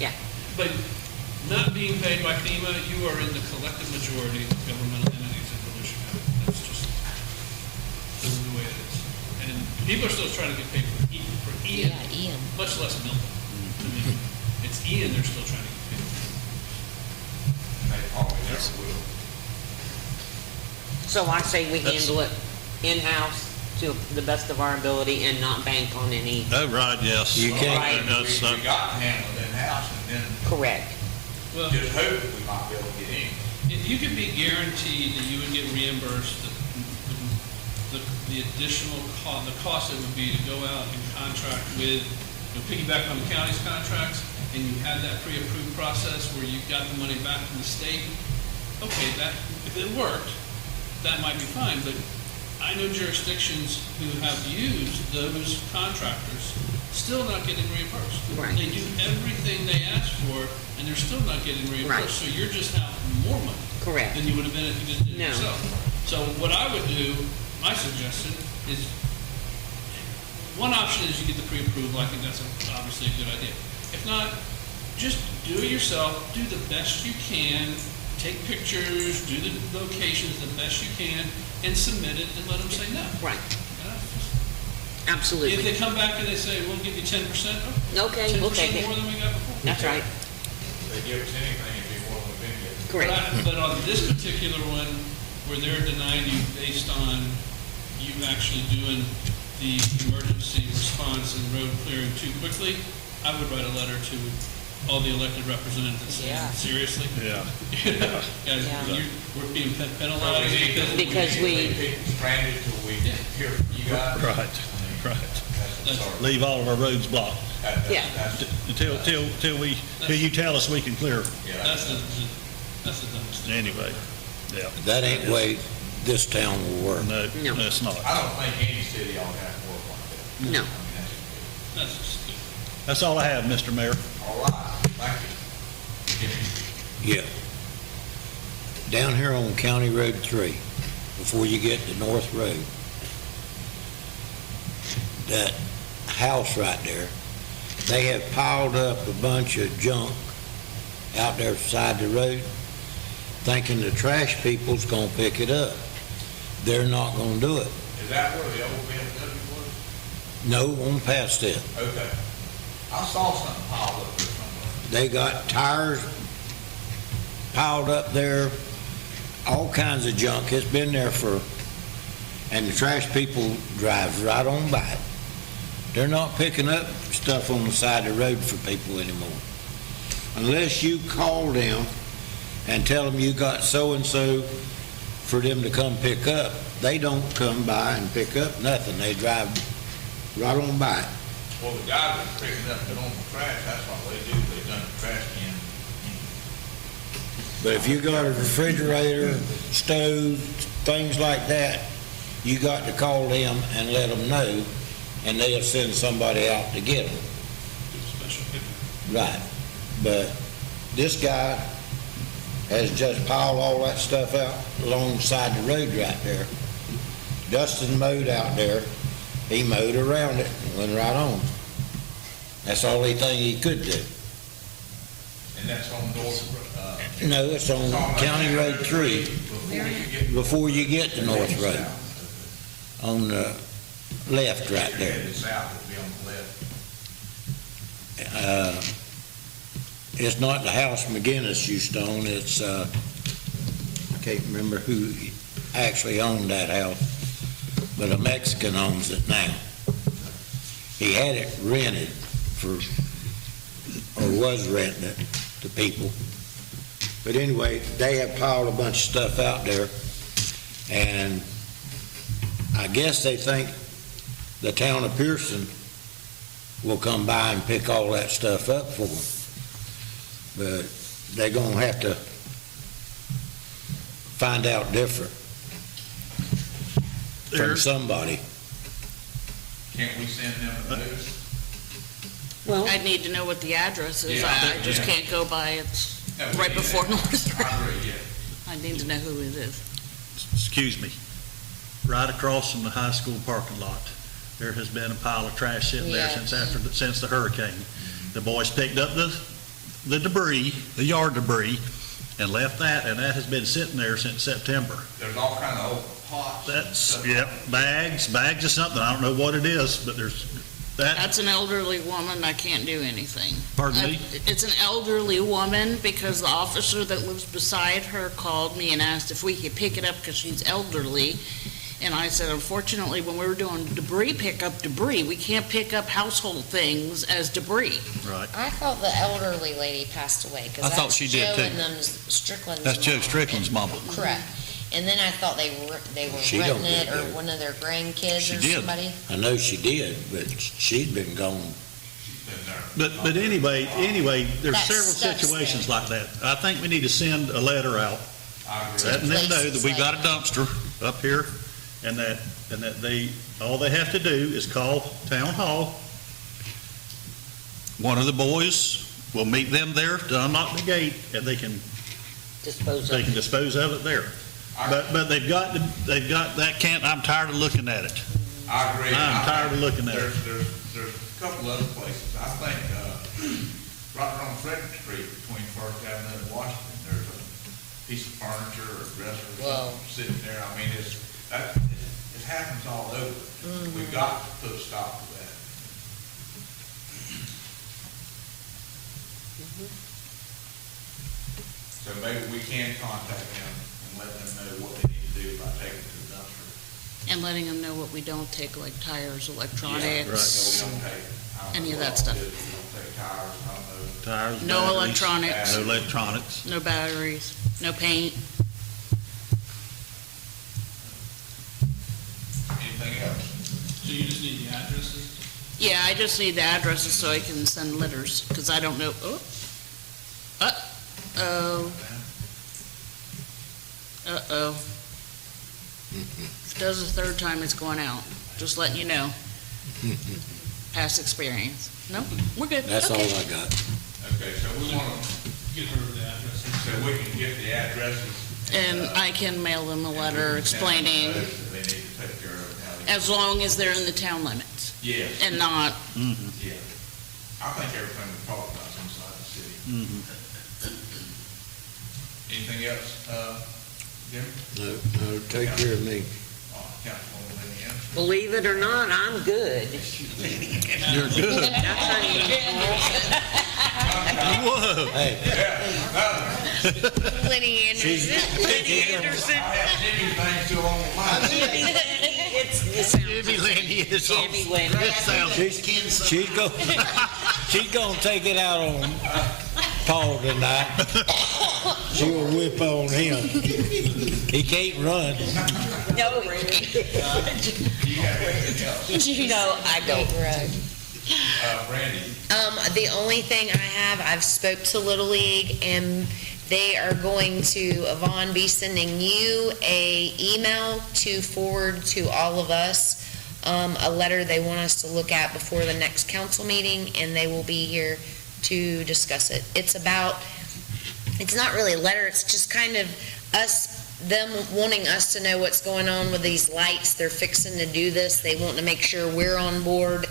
Yeah. But not being paid by FEMA, you are in the collective majority of governmental entities in Volusia County. That's just the way it is. And people are still trying to get paid for Ian. Yeah, Ian. Much less Milton. I mean, it's Ian they're still trying to get paid for. They probably never will. So I say we handle it in-house to the best of our ability and not bank on any. Oh, right, yes. You can't- Right. That's, We got to handle it in-house and then Correct. Well, just hope we might be able to get in. if you could be guaranteed that you would get reimbursed the additional cost, the cost it would be to go out and contract with, piggyback on the county's contracts, and you had that pre-approved process where you got the money back from the state, okay, that, if it worked, that might be fine, but I know jurisdictions who have used those contractors still not getting reimbursed. Right. They do everything they asked for, and they're still not getting reimbursed, Right. so you're just out more money Correct. than you would have been if you just did it No. yourself. So what I would do, my suggestion is, one option is you get the pre-approval. I think that's obviously a good idea. If not, just do it yourself, do the best you can, take pictures, do the locations the best you can, and submit it and let them say no. Right. If Absolutely. they come back and they say, we'll give you 10%, Okay, we'll take 10% it. more than we got before. That's right. If they give us anything, it'd be more than we've been given. Correct. But on this particular one, where they're denying you based on you actually doing the emergency response and road clearing too quickly, I would write a letter to all the elected representatives saying, Yeah. seriously? yeah. Guys, Yeah. we're being penalized because Because we- Keep stranded till we Yeah. hear from you guys. Right. Right. That's the start. Leave all of our roads blocked Yeah. till you tell us we can clear. Yeah, That's the dumbest thing. Anyway, yeah, That ain't the way this town will work. no, No. that's not. I don't think any city ought to have to work like that. No. I mean, That's just stupid. That's all I have, Mr. Mayor. all right, thank you. Yeah. Down here on County Road 3, before you get to North Road, that house right there, they have piled up a bunch of junk out there beside the road, thinking the trash people's gonna pick it up. They're not gonna do it. Is that where the old BMW was? No, on past it. Okay. I saw something piled up there somewhere. They got tires piled up there, all kinds of junk. It's been there and the trash people drive right on by it. They're not picking up stuff on the side of the road for people anymore. Unless you call them and tell them you got so-and-so for them to come pick up, they don't come by and pick up nothing. They drive right on by it. Well, the guys that picking up the normal trash, that's what they do, they dump the trash can. But if you got a refrigerator, stove, things like that, you got to call them and let them know, and they'll send somebody out to get them. Special people. Right. But this guy has just piled all that stuff out alongside the road right there. Dustin mowed out there. He mowed around it and went right on. That's the only thing he could do. And that's on North, No, it's on County Road 3 before you get to North Road. On the left right there. Headed south, it'll be on the left. It's not the house McGinnis used to own, it's, I can't remember who actually owned that house, but a Mexican owns it now. He had it rented or was renting it to people. But anyway, they have piled a bunch of stuff out there, and I guess they think the town of Pierson will come by and pick all that stuff up for them. But they're gonna have to find out different from There's- somebody. Can't we send them a notice? Well, I need to know what the address is. Yeah. I just Yeah. can't go by, it's No, we right need before that. North Road. I agree, yeah. I need to know who it is. Excuse me, right across from the high school parking lot, there has been a pile of trash sitting there Yeah. since the hurricane. The boys picked up the debris, the yard debris, and left that, and that has been sitting there since September. There's all kind of old pots. and That's, stuff. yep, bags of something, I don't know what it is, but there's, that, That's an elderly woman, I can't do anything. pardon me? It's an elderly woman because the officer that lives beside her called me and asked if we could pick it up because she's elderly. And I said, unfortunately, when we were doing debris, we can't pick up household things as debris. Right. I thought the elderly lady passed away, because I that thought was she did, Joe too. and them Strickland's That's Joe mom. Strickland's mama. Correct. And then I thought they were She don't renting it, live or there. one of their grandkids She or did. somebody. I know she did, but she'd been gone. She's been there. But anyway, there's That several stuff's situations there. like that. I think we need to send a letter out, I agree. letting them know that we got a Places dumpster up here, and that all they have to do is call town hall. One of the boys will meet them there to unlock the gate, and they can dispose they of can dispose of it there. But they've got that can't, I'm tired of looking at it. I agree. I'm tired of looking at it. There's a couple other places. I think, right around Frederick Street between First Avenue and Washington, there's a piece of furniture or dresser or Whoa. something sitting there. I mean, it happens all over. We've got to put a stop to that. So maybe we can contact them and let them know what they need to do by taking it to the dumpster. And letting them know what we don't take, like tires, Yeah, electronics. no, we don't take, I don't any know of what that all stuff. it is. We don't take tires, I don't know. Tires, No batteries, electronics. No electronics. No batteries, no paint. Anything else? So you just need the addresses? Yeah, I just need the addresses so I can send letters, because I don't know, Uh-oh. If it does the third time, it's going out, just letting you know. Past experience. No, we're good. That's all Okay. I got. Okay, so we want to, Get her the addresses. so we can get the addresses. And I can mail them a letter explaining, They need to take care of now. as long as they're in the town limits, Yes, and not, yeah. I think everything we talked about is inside the city. Anything else, Jim? No, take care of me. Councilwoman Lenny Anderson? Believe it or not, I'm good. You're good. Whoa. Hey, Lenny Anderson. Lenny Anderson. I had Jimmy things still on my mind. Jimmy Landy is on. Jimmy Landy. That sounds she's gonna take it out on Paul tonight. She will whip on him. He can't run. No, Do you have anything else? no, I don't. Randy? The only thing I have, I've spoke to Little League, and they are going to, Yvonne, be sending you a email to forward to all of us, a letter they want us to look at before the next council meeting, and they will be here to discuss it. It's not really a letter, it's just kind of them wanting us to know what's going on with these lights. They're fixing to do this. They want to make sure we're on board.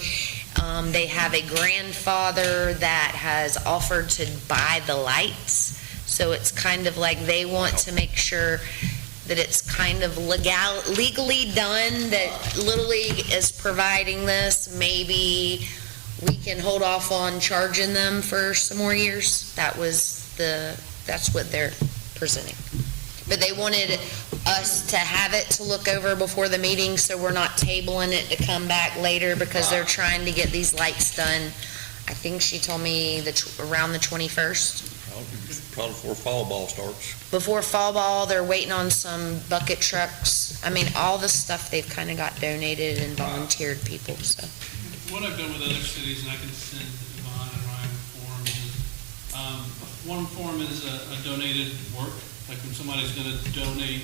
They have a grandfather that has offered to buy the lights. So it's kind of like they want to make sure that it's kind of legally done, that Little League is providing this. Maybe we can hold off on charging them for some more years. That's what they're presenting. But they wanted us to have it to look over before the meeting, so we're not tabling it to come back later, because they're trying to get these lights done. I think she told me around the 21st. Probably before fall ball starts. Before fall ball, they're waiting on some bucket trucks. I mean, all the stuff they've kind of got donated and volunteered people, so. What I've done with other cities, and I can send Yvonne and Ryan forms, is, one form is a donated work, like when somebody's gonna donate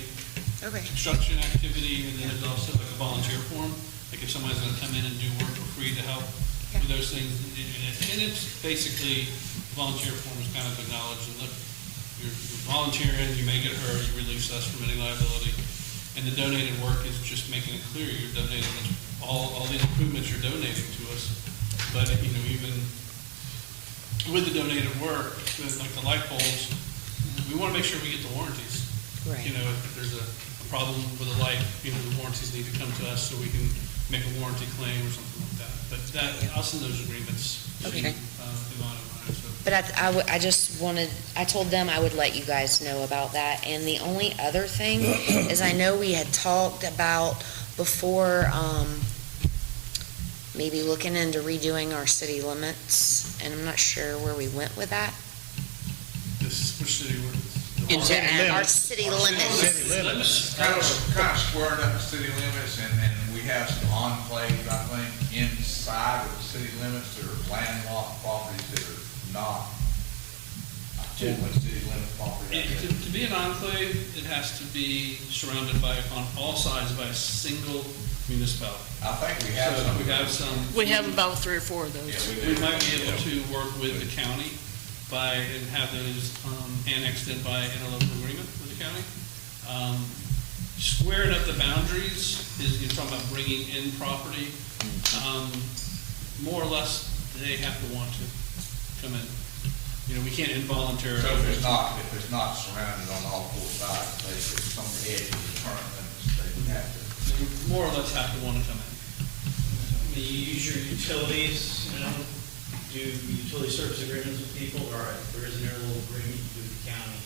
Okay. construction activity, and then there's also like a volunteer form, like if somebody's gonna come in and do work for free to help with those things, and it's basically, volunteer form is kind of acknowledged, and look, you're volunteering, you may get hurt, you release us from any liability, and the donated work is just making it clear you're donating all the improvements you're donating to us. But, even with the donated work, like the light poles, we want to make sure we get the warranties. Right. If there's a problem with a light, the warranties need to come to us so we can make a warranty claim or something like that. But I'll send those agreements to Okay. Yvonne and Ryan, so. But I told them I would let you guys know about that. And the only other thing is, I know we had talked about before, maybe looking into redoing our city limits, and I'm not sure where we went with that. Which city we're Our city limits. Kind of squaring up the city limits, and we have some enclaves, I think, inside of the city limits that are landlocked properties that are not full city limit property. To be an enclave, it has to be surrounded on all sides by a single municipality. I think we have So some. we have some. we have about 3 or 4 of those. Yeah, We might be able to work with the county and have those annexed in by interlocal agreement with the county. Squaring up the boundaries you're talking about bringing in property. More or less, they have to want to come in. We can't involuntarily. So if it's not surrounded on all 4 sides, if it's on the edge of the current limits, they would have to. They more or less have to want to come in. You use your utilities, do utility service agreements with people, all right, there is an interlocal agreement with the county.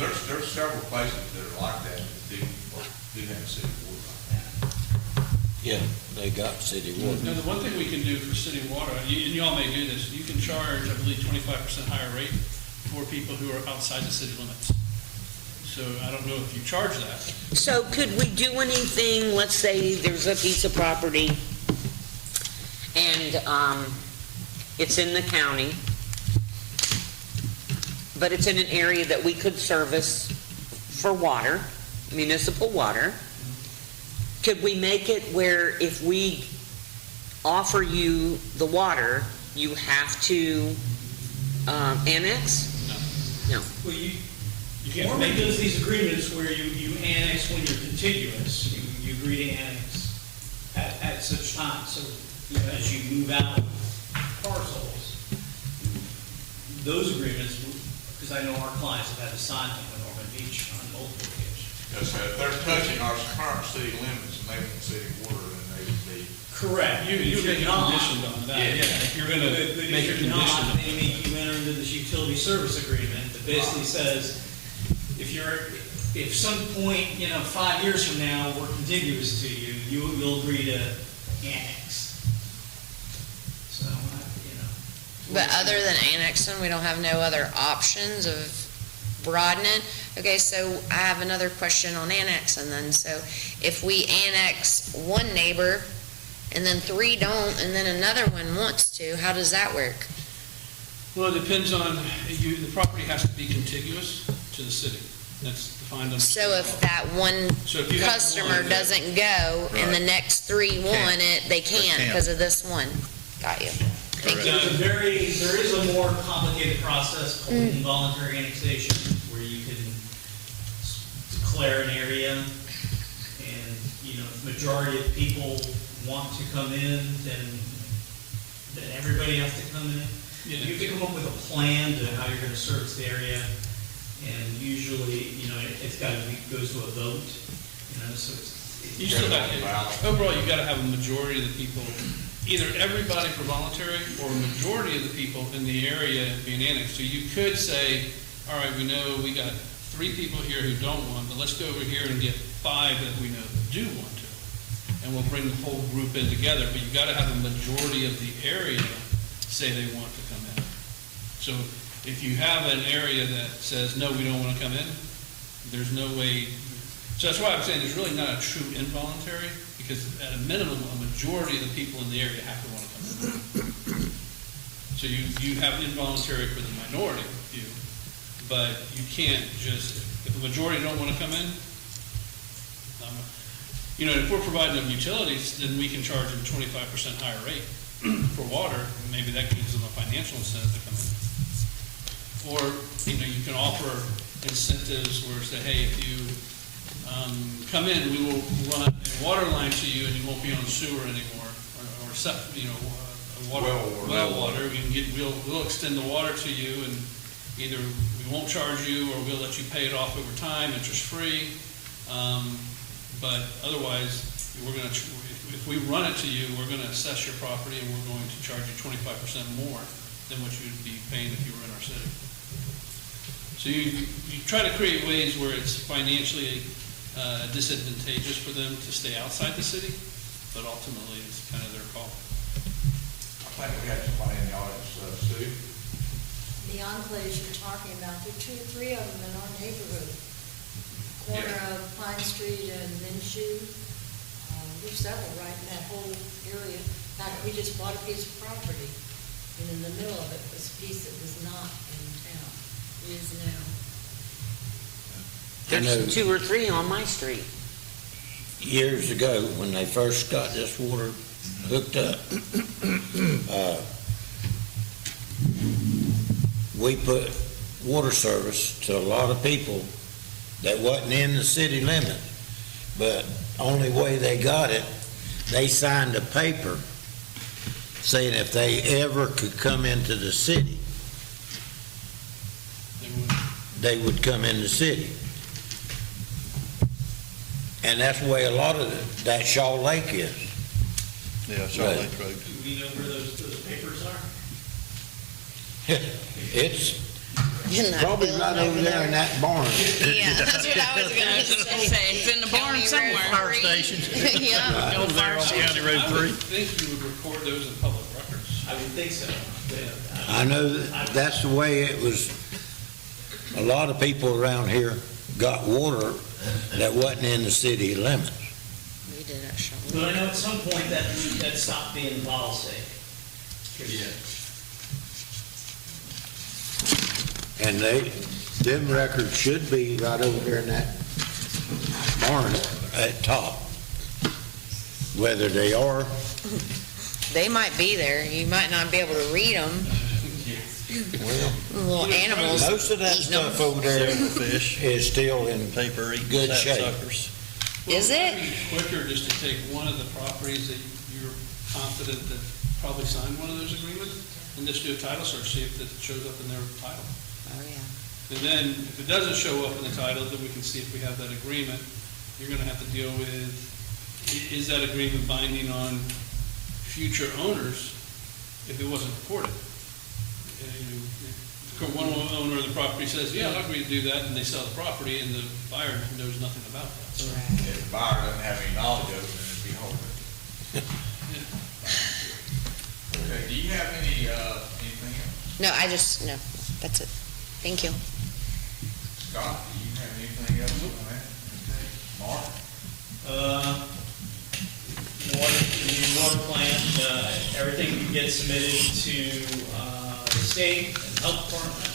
There's several places that are like that do have city water like that. Yeah, they got city water. Now, the one thing we can do for city water, and you all may do this, you can charge, I believe, 25% higher rate for people who are outside the city limits. So I don't know if you charge that. So could we do anything, let's say there's a piece of property and it's in the county, but it's in an area that we could service for water, municipal water. Could we make it where if we offer you the water, you have to annex? No. Well, Mormon does these agreements where you annex when you're contiguous. You agree to annex at such time. So, as you move out parcels, those agreements, because I know our clients have had to sign them with Norman Beach on multiple occasions. Yes, sir. If they're touching our current city limits and they want city water, then they would be. Correct. You make it conditioned on that, yeah. If you're gonna But make if it you're not, conditioned. they make you enter into this utility service agreement that basically says, if some point, 5 years from now, we're contiguous to you, you'll agree to annex. So, But other than annexing, we don't have no other options of broadening? Okay, so I have another question on annexing then. So if we annex one neighbor and then 3 don't, and then another one wants to, how does that work? Well, it depends on, the property has to be contiguous to the city. That's defined under. So if that one So if you have customer one that- doesn't go and the next 3 want it, they can't because of this one. Got you. Thank you. there is a more complicated process called involuntary annexation, where you can declare an area, and, if the majority of people want to come in, then everybody has to come in. Yeah. You have to come up with a plan to how you're gonna service the area, and usually, it's goes to a vote, so it's. You still got, overall, you gotta have a majority of the people, either everybody for voluntary or a majority of the people in the area being annexed. So you could say, all right, we know we got 3 people here who don't want, but let's go over here and get 5 that we know do want to. And we'll bring the whole group in together, but you gotta have a majority of the area say they want to come in. So if you have an area that says, no, we don't want to come in, there's no way. So that's why I'm saying there's really not a true involuntary, because at a minimum, a majority of the people in the area have to want to come in. So you have involuntary for the minority view, but you can't just, if the majority don't want to come in, if we're providing them utilities, then we can charge them 25% higher rate for water. Maybe that gives them a financial incentive to come in. Or, you can offer incentives where say, hey, if you come in, we will run a water line to you and you won't be on sewer anymore, or well water. We'll extend the water to you, and either we won't charge you or we'll let you pay it off over time, interest-free. But otherwise, if we run it to you, we're gonna assess your property and we're going to charge you 25% more than what you'd be paying if you were in our city. So you try to create ways where it's financially disadvantageous for them to stay outside the city, but ultimately it's kind of their call. I think we had somebody in the audience, Sue. The enclaves you're talking about, there are 2 or 3 of them in our neighborhood. Corner of Pine Street and Minshew. There's several right in that whole area. In fact, we just bought a piece of property, and in the middle of it was a piece that was not in town. It is now. There's 2 or 3 on my street. Years ago, when they first got this water hooked up, we put water service to a lot of people that wasn't in the city limit, but only way they got it, they signed a paper saying if they ever could come into the city, they would come in the city. And that's the way a lot of that Shaw Lake is. Yeah, Shaw Lake Road. Do we know where those papers are? It's In that probably building right over there in that barn. Yeah, that's what I was gonna say. It's in the barn County Road somewhere. Fire station. Yeah. Over there on County Road I 3. would think you would record those in public records. I would think so. I know that's the way it was. A lot of people around here got water that wasn't in the city limits. We did it, shall But I know at some point that stopped being policy. And them records should be right over there in that barn at top. Whether they are, They might be there. You might not be able to read them. well, Little animals. most of that eating 'em. stuff over there Silverfish, is still in paper eating good shape. sapsuckers. Is it? Would it be quicker just to take one of the properties that you're confident that probably signed one of those agreements and just do a title search, see if it shows up in their title? Oh, yeah. And then if it doesn't show up in the title, then we can see if we have that agreement. You're gonna have to deal with, is that agreement binding on future owners if it wasn't recorded? One owner of the property says, yeah, I'll agree to do that, and they sell the property, and the buyer knows nothing about that. So, If the buyer doesn't have any knowledge of it, then it'd be hard. Okay, do you have anything else? No, no, that's it. Thank you. Scott, do you have anything else on that? Okay. Mark? The new water plant, everything can get submitted to the state and health department.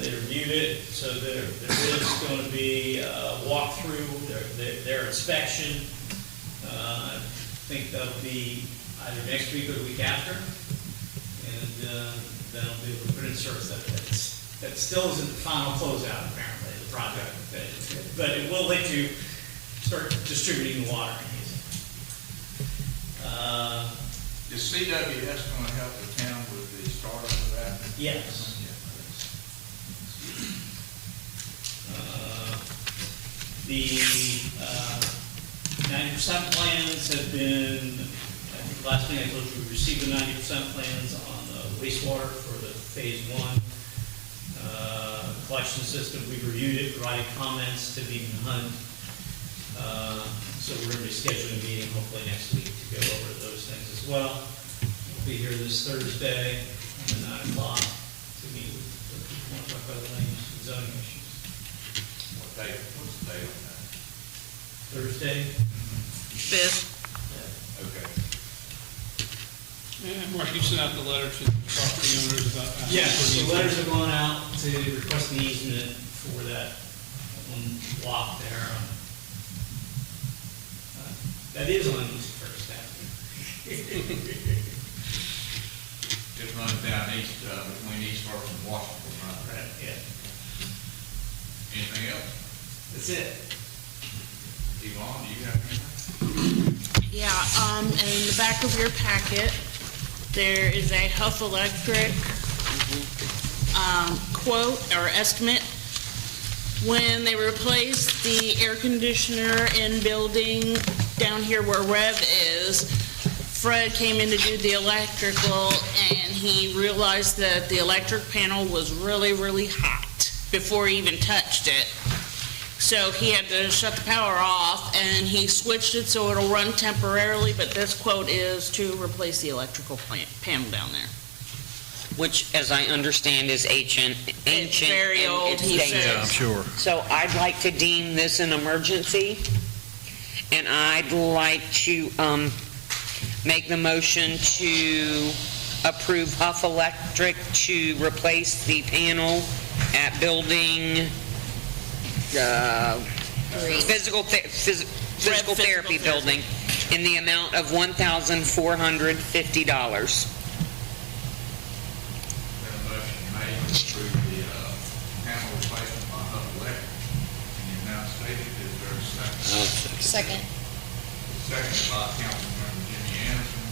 They reviewed it, so there is going to be a walkthrough, their inspection. I think that'll be either next week or the week after. And then I'll be able to put it in service. That still isn't the final closeout, apparently, the project. But it will let you start distributing the water. Is CWS gonna help the town with the startup of that? Yes. The 90% plans have been, I think last thing I told you, we received the 90% plans on the wastewater for the phase one. Collection system, we reviewed it, provided comments to Beaton Hunt. So we're going to be scheduling a meeting hopefully next week to go over those things as well. We'll be here this Thursday at 9 o'clock to meet with the people who want to talk about the land use and zoning issues. What's the date on that? Thursday? Fifth. Okay. and Mark, you sent out the letter to the property owners about asking Yes, for the the letters have gone out to request an easement for that one block there. That is on East First Avenue. It runs down east, between East First and Washington, right? Right, yeah. Anything else? That's it. Yvonne, do you have anything? Yeah, in the back of your packet, there is a Huff Electric, quote or estimate. When they replaced the air conditioner in building down here where Rev is, Fred came in to do the electrical, and he realized that the electric panel was really, really hot before he even touched it. So he had to shut the power off, and he switched it so it'll run temporarily, but this quote is to replace the electrical panel down there. Which, as I understand, is ancient. It's very and old, it's he dangerous. says. I'm sure. So I'd like to deem this an emergency, and I'd like to make the motion to approve Huff Electric to replace the panel at building, physical therapy building in the amount of $1,450. Been a motion made to approve the panel replacement by Huff Electric. And the amount stated, is there a second? Second. Second by Councilmember Jimmy Anderson.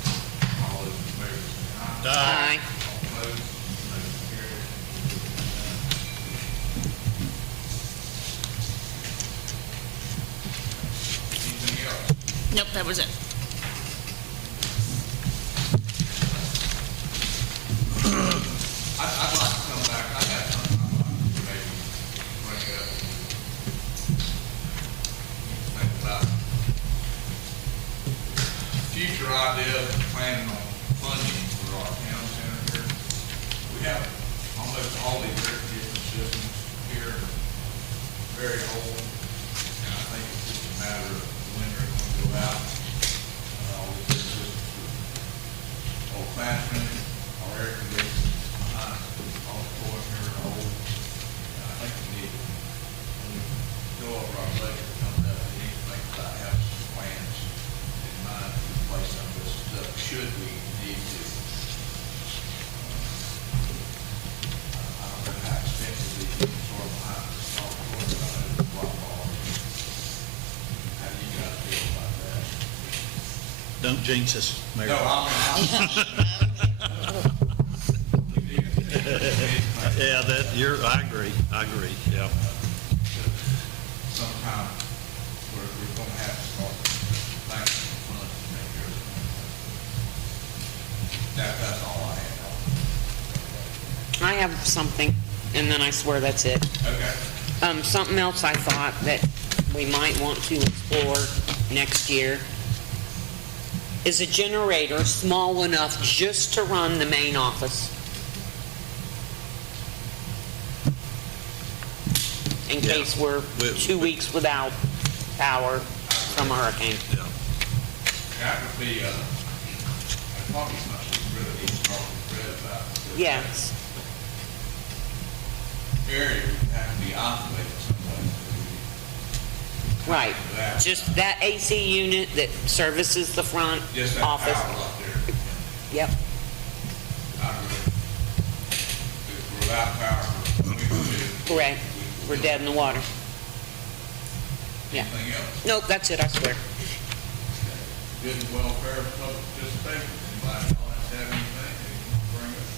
All those in favor say aye. Aye. All opposed, motion carries. Anything else? Nope, that was it. I'd like to come back, I got something I'd like to maybe bring up. Think about future ideas and planning on funding for our town center here. We have almost all these different systems here. very old, and I think it's just a matter of when they're going to go out. All these systems, old classroom, or air conditioning behind, all the floor here are old. And I think we need, when we go over our budget coming up, we need to think about having some plans in mind to replace some of this stuff, should we need to. I don't know how expensive these units are behind this all floor, but I know it's a lot more. How do you guys feel about that? Don't jinx us, Mayor. No, Yeah, I agree, yeah. Sometime we're going to have to start thanking the funds to make sure that's all I have. I have something, and then I swear that's it. Okay. Something else I thought that we might want to explore next year is a generator small enough just to run the main office. In Yeah. case we're 2 weeks without power from a hurricane. Yeah. That would be, I probably not really need to talk to Fred about it. Yes. Area would have to be isolated some way. Right. Just that AC unit that services the front Just that office. power up there. Yep. I agree. If we're without power for a week or two. Correct. We're dead in the water. Yeah. Anything else? Nope, that's it, I swear. Good and welfare, public participation. Anybody else have anything they want to bring up?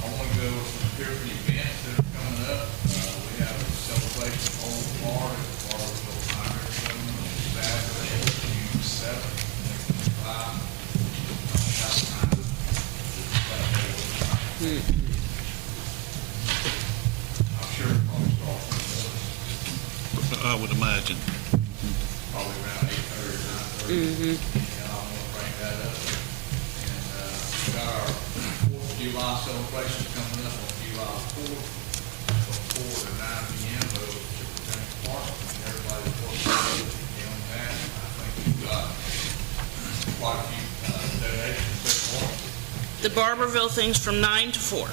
I want to go over some Pierson events that are coming up. We have a celebration of Old Florida, Florida's Pioneer Summer, Saturday, June 7th, 2025. I'm sure it's probably starts with I would imagine. probably around 8:30 or 9:30. And I'm gonna bring that up. And, we got our 4th of July celebration coming up on July 4th, from 4 to 9 p.m. over at Superintendent's Park. And everybody, of course, on that. I think we've got quite a few, donations so far. The Barberville thing's from 9 to 4.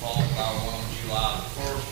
Followed by one on July the 1st,